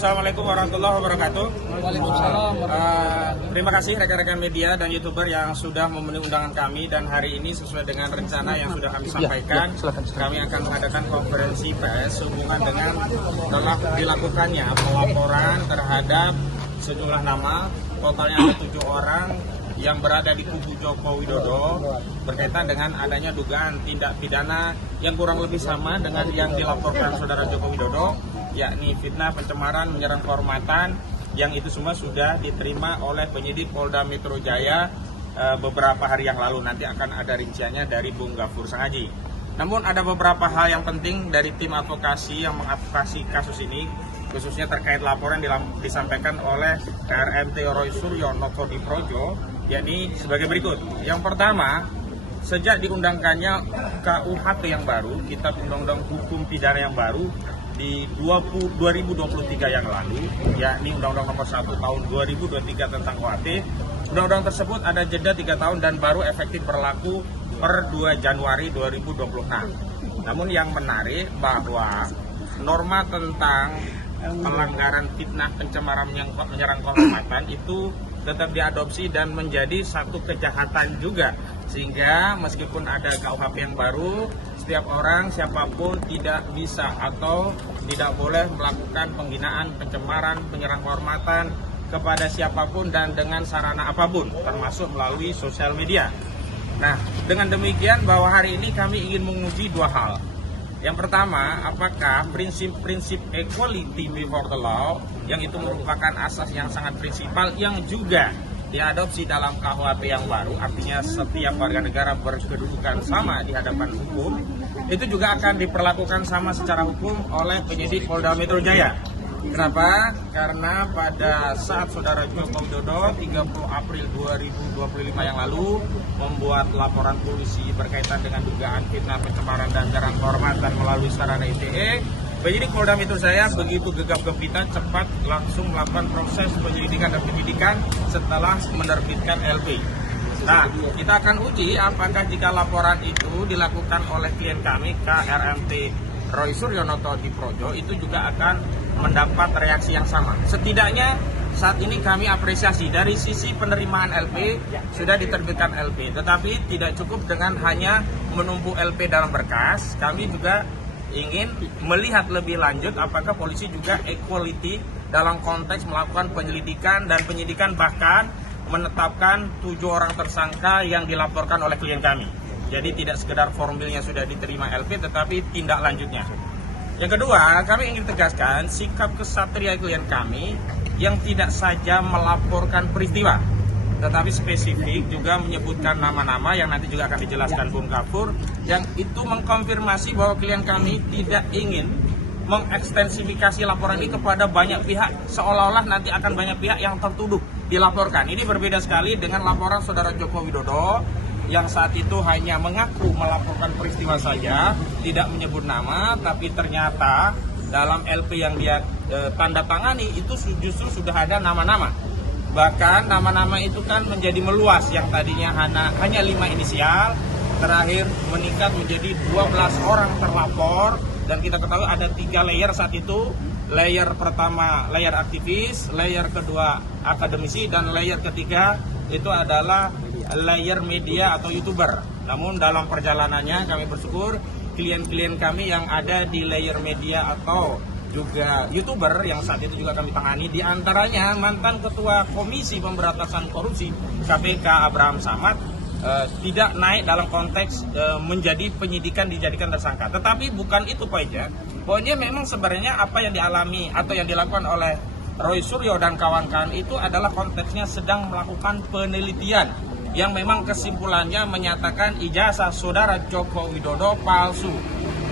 Assalamualaikum warahmatullahi wabarakatuh. Waalaikumsalam. Terima kasih rekan-rekan media dan YouTuber yang sudah memenuhi undangan kami, dan hari ini sesuai dengan rencana yang sudah kami sampaikan, kami akan mengadakan konferensi pers sehubungan dengan telah dilakukannya pelaporan terhadap sejumlah nama, totalnya ada 7 orang yang berada di kubu Joko Widodo berkaitan dengan adanya dugaan tindak pidana yang kurang lebih sama dengan yang dilaporkan saudara Joko Widodo, yakni fitnah, pencemaran, menyerang kehormatan, yang itu semua sudah diterima oleh penyidik Polda Metro Jaya beberapa hari yang lalu. Nanti akan ada rinciannya dari Bung Gafur Sangaji. Namun ada beberapa hal yang penting dari tim advokasi yang mengadvokasi kasus ini, khususnya terkait laporan disampaikan oleh KRMT Roy Suryo Noto di Projo, yakni sebagai berikut. Yang pertama, sejak diundangkannya KUHP yang baru, Kitab Undang-Undang Hukum Pidana yang baru di 2023 yang lalu, yakni Undang-Undang Nomor 1 Tahun 2023 tentang KUHP, undang-undang tersebut ada jeda 3 tahun dan baru efektif berlaku per 2 Januari 2026. Namun yang menarik bahwa norma tentang pelanggaran fitnah, pencemaran, menyerang kehormatan itu tetap diadopsi dan menjadi satu kejahatan juga, sehingga meskipun ada KUHP yang baru, setiap orang siapapun tidak bisa atau tidak boleh melakukan penghinaan, pencemaran, penyerang kehormatan kepada siapapun dan dengan sarana apapun, termasuk melalui sosial media. Nah, dengan demikian bahwa hari ini kami ingin menguji 2 hal. Yang pertama, apakah prinsip-prinsip equality before the law, yang itu merupakan asas yang sangat prinsipal yang juga diadopsi dalam KUHP yang baru, artinya setiap warga negara berkedudukan sama di hadapan hukum, itu juga akan diperlakukan sama secara hukum oleh penyidik Polda Metro Jaya. Kenapa? Karena pada saat saudara Joko Widodo 30 April 2025 yang lalu membuat laporan polisi berkaitan dengan dugaan fitnah, pencemaran dan menyerang kehormatan melalui sarana ITE, penyidik Polda Metro Jaya begitu gegap gempita cepat langsung melakukan proses penyelidikan dan penyidikan setelah menerbitkan LP. Nah, kita akan uji apakah jika laporan itu dilakukan oleh klien kami KRMT Roy Suryo Noto di Projo, itu juga akan mendapat reaksi yang sama. Setidaknya saat ini kami apresiasi dari sisi penerimaan LP, sudah diterbitkan LP, tetapi tidak cukup dengan hanya menumpuk LP dalam berkas. Kami juga ingin melihat lebih lanjut apakah polisi juga equality dalam konteks melakukan penyelidikan dan penyidikan, bahkan menetapkan 7 orang tersangka yang dilaporkan oleh klien kami. Jadi tidak sekedar formilnya sudah diterima LP, tetapi tindak lanjutnya. Yang kedua, kami ingin tegaskan sikap kesatria klien kami yang tidak saja melaporkan peristiwa, tetapi spesifik juga menyebutkan nama-nama yang nanti juga akan dijelaskan Bung Gafur, yang itu mengkonfirmasi bahwa klien kami tidak ingin mengekstensifikasi laporan ini kepada banyak pihak, seolah-olah nanti akan banyak pihak yang tertuduh dilaporkan. Ini berbeda sekali dengan laporan saudara Joko Widodo yang saat itu hanya mengaku melaporkan peristiwa saja, tidak menyebut nama, tapi ternyata dalam LP yang dia tanda tangani itu justru sudah ada nama-nama. Bahkan nama-nama itu kan menjadi meluas, yang tadinya hanya 5 inisial, terakhir meningkat menjadi 12 orang terlapor, dan kita ketahui ada 3 layer saat itu. Layer pertama layer aktivis, layer kedua akademisi, dan layer ketiga itu adalah layer media atau YouTuber. Namun dalam perjalanannya kami bersyukur klien-klien kami yang ada di layer media atau juga YouTuber yang saat itu juga kami tangani, diantaranya mantan Ketua Komisi Pemberantasan Korupsi KPK Abraham Samad, tidak naik dalam konteks menjadi penyidikan dijadikan tersangka. Tetapi bukan itu poinnya. Poinnya memang sebenarnya apa yang dialami atau yang dilakukan oleh Roy Suryo dan kawan-kawan itu adalah konteksnya sedang melakukan penelitian yang memang kesimpulannya menyatakan ijazah saudara Joko Widodo palsu,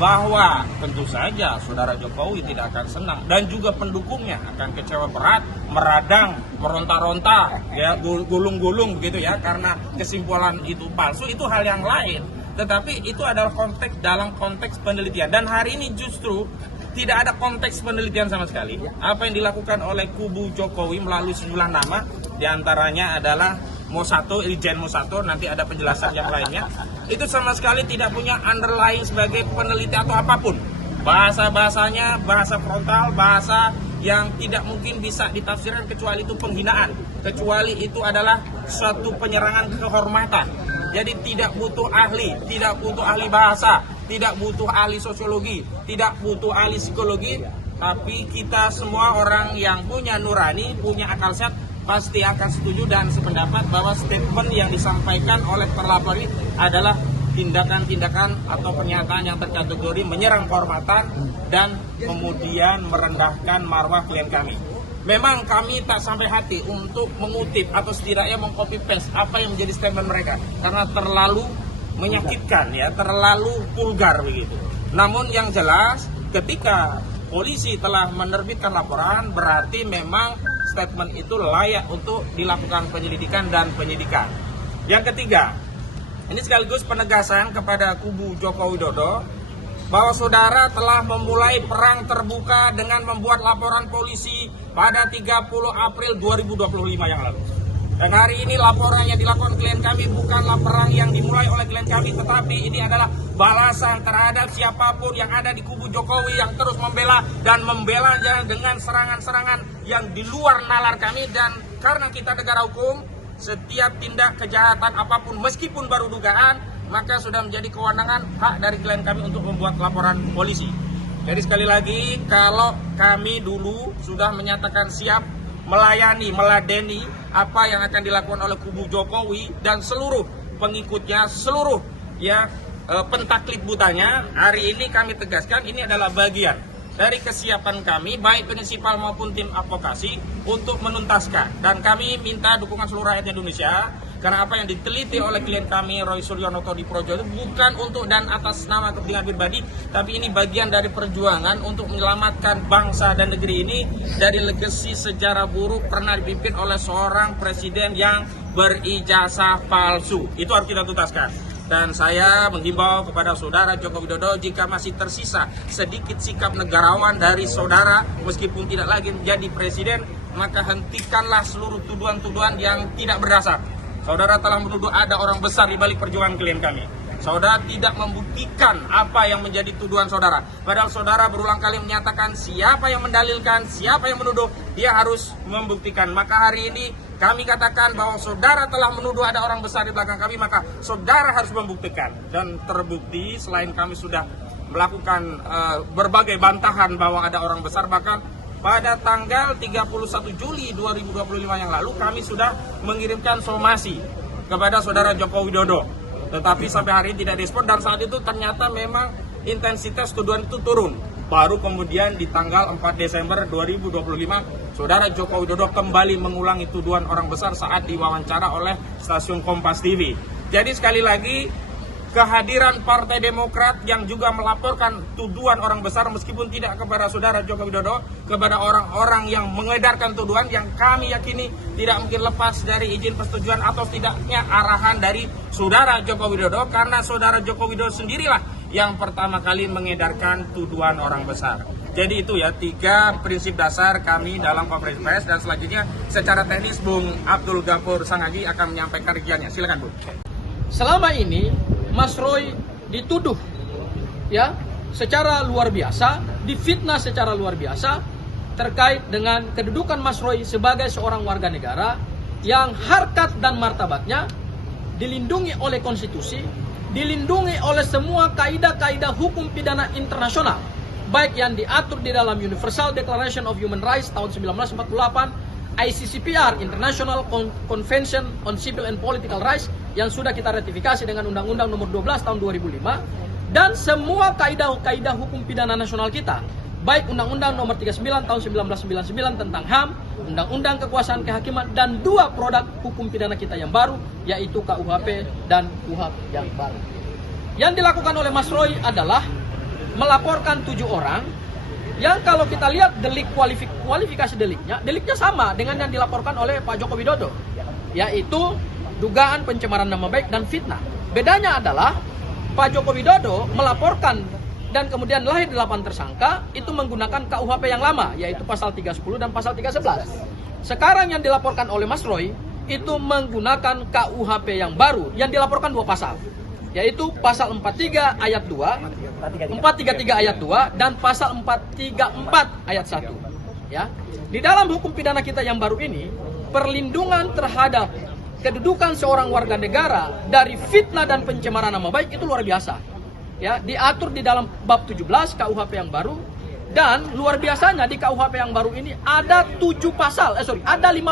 bahwa tentu saja saudara Jokowi tidak akan senang dan juga pendukungnya akan kecewa berat, meradang, meronta-ronta, ya, gulung-gulung begitu ya, karena kesimpulan itu palsu. Itu hal yang lain, tetapi itu adalah konteks dalam konteks penelitian, dan hari ini justru tidak ada konteks penelitian sama sekali. Apa yang dilakukan oleh kubu Jokowi melalui sejumlah nama, diantaranya adalah Mosato, Irjen Mosato, nanti ada penjelasan yang lainnya, itu sama sekali tidak punya underlying sebagai peneliti atau apapun. Bahasa-bahasanya, bahasa frontal, bahasa yang tidak mungkin bisa ditafsirkan kecuali itu penghinaan, kecuali itu adalah suatu penyerangan kehormatan. Jadi tidak butuh ahli, tidak butuh ahli bahasa, tidak butuh ahli sosiologi, tidak butuh ahli psikologi, tapi kita semua orang yang punya nurani, punya akal sehat pasti akan setuju dan sependapat bahwa statement yang disampaikan oleh terlapor ini adalah tindakan-tindakan atau pernyataan yang terkategori menyerang kehormatan dan kemudian merendahkan marwah klien kami. Memang kami tak sampai hati untuk mengutip atau setidaknya mengcopy paste apa yang menjadi statement mereka karena terlalu menyakitkan ya, terlalu vulgar begitu. Namun yang jelas ketika polisi telah menerbitkan laporan berarti memang statement itu layak untuk dilakukan penyelidikan dan penyidikan. Yang ketiga, ini sekaligus penegasan kepada kubu Joko Widodo bahwa saudara telah memulai perang terbuka dengan membuat laporan polisi pada 30 April 2025 yang lalu. Dan hari ini laporan yang dilakukan klien kami bukanlah perang yang dimulai oleh klien kami, tetapi ini adalah balasan terhadap siapapun yang ada di kubu Jokowi yang terus membela dan membela dengan serangan-serangan yang di luar nalar kami. Dan karena kita negara hukum, setiap tindak kejahatan apapun meskipun baru dugaan, maka sudah menjadi kewenangan hak dari klien kami untuk membuat laporan polisi. Jadi sekali lagi, kalau kami dulu sudah menyatakan siap melayani, meladeni apa yang akan dilakukan oleh kubu Jokowi dan seluruh pengikutnya, seluruh pentaklid butanya, hari ini kami tegaskan ini adalah bagian dari kesiapan kami, baik prinsipal maupun tim advokasi untuk menuntaskan. Dan kami minta dukungan seluruh rakyat Indonesia, karena apa yang diteliti oleh klien kami Roy Suryonoto di Projo itu bukan untuk dan atas nama kepentingan pribadi, tapi ini bagian dari perjuangan untuk menyelamatkan bangsa dan negeri ini dari legasi sejarah buruk pernah dipimpin oleh seorang presiden yang berijazah palsu. Itu harus kita tuntaskan. Dan saya menghimbau kepada saudara Joko Widodo, jika masih tersisa sedikit sikap negarawan dari saudara meskipun tidak lagi menjadi presiden, maka hentikanlah seluruh tuduhan-tuduhan yang tidak berdasar. Saudara telah menuduh ada orang besar di balik perjuangan klien kami. Saudara tidak membuktikan apa yang menjadi tuduhan saudara. Padahal saudara berulang kali menyatakan siapa yang mendalilkan, siapa yang menuduh, dia harus membuktikan. Maka hari ini kami katakan bahwa saudara telah menuduh ada orang besar di belakang kami, maka saudara harus membuktikan. Dan terbukti selain kami sudah melakukan berbagai bantahan bahwa ada orang besar, bahkan pada tanggal 31 Juli 2025 yang lalu kami sudah mengirimkan somasi kepada saudara Joko Widodo. Tetapi sampai hari ini tidak respon, dan saat itu ternyata memang intensitas tuduhan itu turun. Baru kemudian di tanggal 4 Desember 2025, saudara Joko Widodo kembali mengulangi tuduhan orang besar saat diwawancara oleh stasiun Kompas TV. Jadi sekali lagi, kehadiran Partai Demokrat yang juga melaporkan tuduhan orang besar meskipun tidak kepada saudara Joko Widodo, kepada orang-orang yang mengedarkan tuduhan yang kami yakini tidak mungkin lepas dari izin persetujuan atau setidaknya arahan dari saudara Joko Widodo, karena saudara Joko Widodo sendirilah yang pertama kali mengedarkan tuduhan orang besar. Jadi itu ya 3 prinsip dasar kami dalam konferensi pers, dan selanjutnya secara teknis Bung Abdul Ghafur Sanghaji akan menyampaikan rinciannya. Silakan Bung. Selama ini Mas Roy dituduh ya secara luar biasa, difitnah secara luar biasa terkait dengan kedudukan Mas Roy sebagai seorang warga negara yang harkat dan martabatnya dilindungi oleh konstitusi, dilindungi oleh semua kaidah-kaidah hukum pidana internasional, baik yang diatur di dalam Universal Declaration of Human Rights tahun 1948, ICCPR, International Convention on Civil and Political Rights, yang sudah kita ratifikasi dengan Undang-Undang Nomor 12 tahun 2005, dan semua kaidah-kaidah hukum pidana nasional kita, baik Undang-Undang Nomor 39 tahun 1999 tentang HAM, Undang-Undang Kekuasaan Kehakiman, dan 2 produk hukum pidana kita yang baru, yaitu KUHP dan KUHAP yang baru. Yang dilakukan oleh Mas Roy adalah melaporkan 7 orang yang kalau kita lihat delik kualifikasi deliknya sama dengan yang dilaporkan oleh Pak Joko Widodo, yaitu dugaan pencemaran nama baik dan fitnah. Bedanya adalah Pak Joko Widodo melaporkan dan kemudian lahir 8 tersangka itu menggunakan KUHP yang lama, yaitu pasal 310 dan pasal 311. Sekarang yang dilaporkan oleh Mas Roy itu menggunakan KUHP yang baru yang dilaporkan 2 pasal, yaitu pasal 43 ayat 2, 433 ayat 2 dan pasal 434 ayat 1. Ya, di dalam hukum pidana kita yang baru ini, perlindungan terhadap kedudukan seorang warga negara dari fitnah dan pencemaran nama baik itu luar biasa. Ya, diatur di dalam bab 17 KUHP yang baru, dan luar biasanya di KUHP yang baru ini ada 5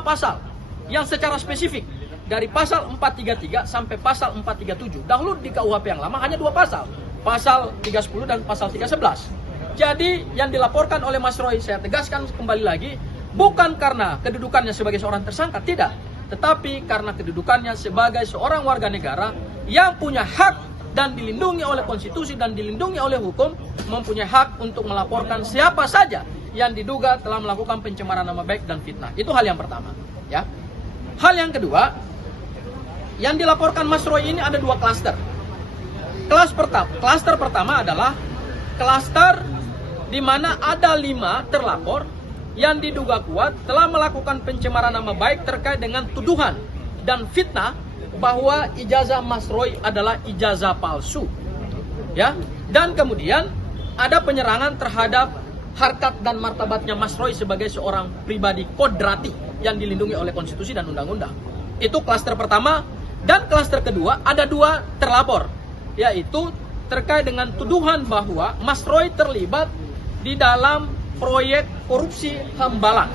pasal yang secara spesifik dari pasal 433 sampai pasal 437. Dahulu di KUHP yang lama hanya 2 pasal, pasal 310 dan pasal 311. Jadi yang dilaporkan oleh Mas Roy, saya tegaskan kembali lagi, bukan karena kedudukannya sebagai seorang tersangka, tidak, tetapi karena kedudukannya sebagai seorang warga negara yang punya hak dan dilindungi oleh konstitusi dan dilindungi oleh hukum, mempunyai hak untuk melaporkan siapa saja yang diduga telah melakukan pencemaran nama baik dan fitnah. Itu hal yang pertama, ya. Hal yang kedua, yang dilaporkan Mas Roy ini ada 2 klaster. Klaster pertama adalah klaster di mana ada 5 terlapor yang diduga kuat telah melakukan pencemaran nama baik terkait dengan tuduhan dan fitnah bahwa ijazah Mas Roy adalah ijazah palsu, ya. Dan kemudian ada penyerangan terhadap harkat dan martabatnya Mas Roy sebagai seorang pribadi kodrati yang dilindungi oleh konstitusi dan undang-undang. Itu klaster pertama. Dan klaster kedua ada 2 terlapor, yaitu terkait dengan tuduhan bahwa Mas Roy terlibat di dalam proyek korupsi Hambalang.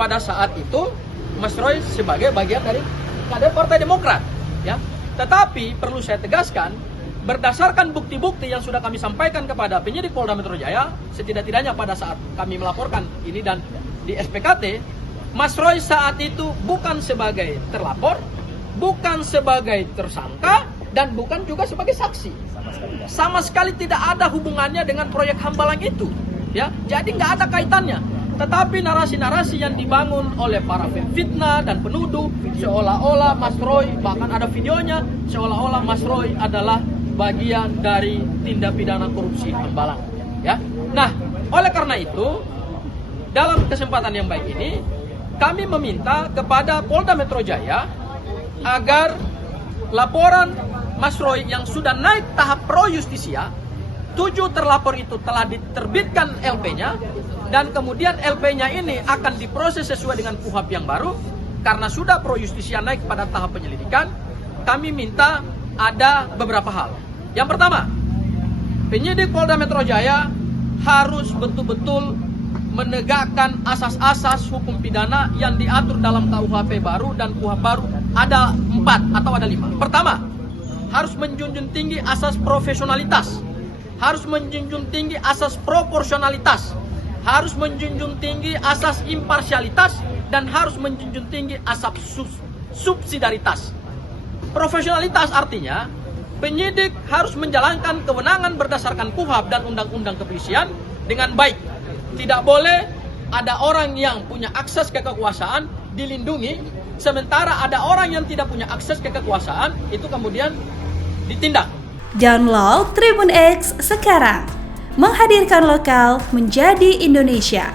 Pada saat itu Mas Roy sebagai bagian dari kader Partai Demokrat, ya. Tetapi perlu saya tegaskan, berdasarkan bukti-bukti yang sudah kami sampaikan kepada penyidik Polda Metro Jaya, setidak-tidaknya pada saat kami melaporkan ini dan di SPKT, Mas Roy saat itu bukan sebagai terlapor, bukan sebagai tersangka, dan bukan juga sebagai saksi. Sama sekali tidak ada hubungannya dengan proyek Hambalang itu, ya. Jadi nggak ada kaitannya. Tetapi narasi-narasi yang dibangun oleh para fitnah dan penuduh seolah-olah Mas Roy, bahkan ada videonya, seolah-olah Mas Roy adalah bagian dari tindak pidana korupsi Hambalang, ya. Nah, oleh karena itu, dalam kesempatan yang baik ini, kami meminta kepada Polda Metro Jaya agar laporan Mas Roy yang sudah naik tahap pro justisia, 7 terlapor itu telah diterbitkan LP-nya, dan kemudian LP-nya ini akan diproses sesuai dengan KUHP yang baru. Karena sudah pro justisia naik pada tahap penyelidikan, kami minta ada beberapa hal. Yang pertama, penyidik Polda Metro Jaya harus betul-betul menegakkan asas-asas hukum pidana yang diatur dalam KUHP baru dan KUHP baru. Ada 4 atau ada 5. Pertama, harus menjunjung tinggi asas profesionalitas, harus menjunjung tinggi asas proporsionalitas, harus menjunjung tinggi asas imparsialitas, dan harus menjunjung tinggi asas subsidiaritas. Profesionalitas artinya penyidik harus menjalankan kewenangan berdasarkan KUHP dan Undang-Undang Kepolisian dengan baik. Tidak boleh ada orang yang punya akses ke kekuasaan dilindungi, sementara ada orang yang tidak punya akses ke kekuasaan itu kemudian ditindak. Download Tribun X sekarang, menghadirkan lokal menjadi Indonesia.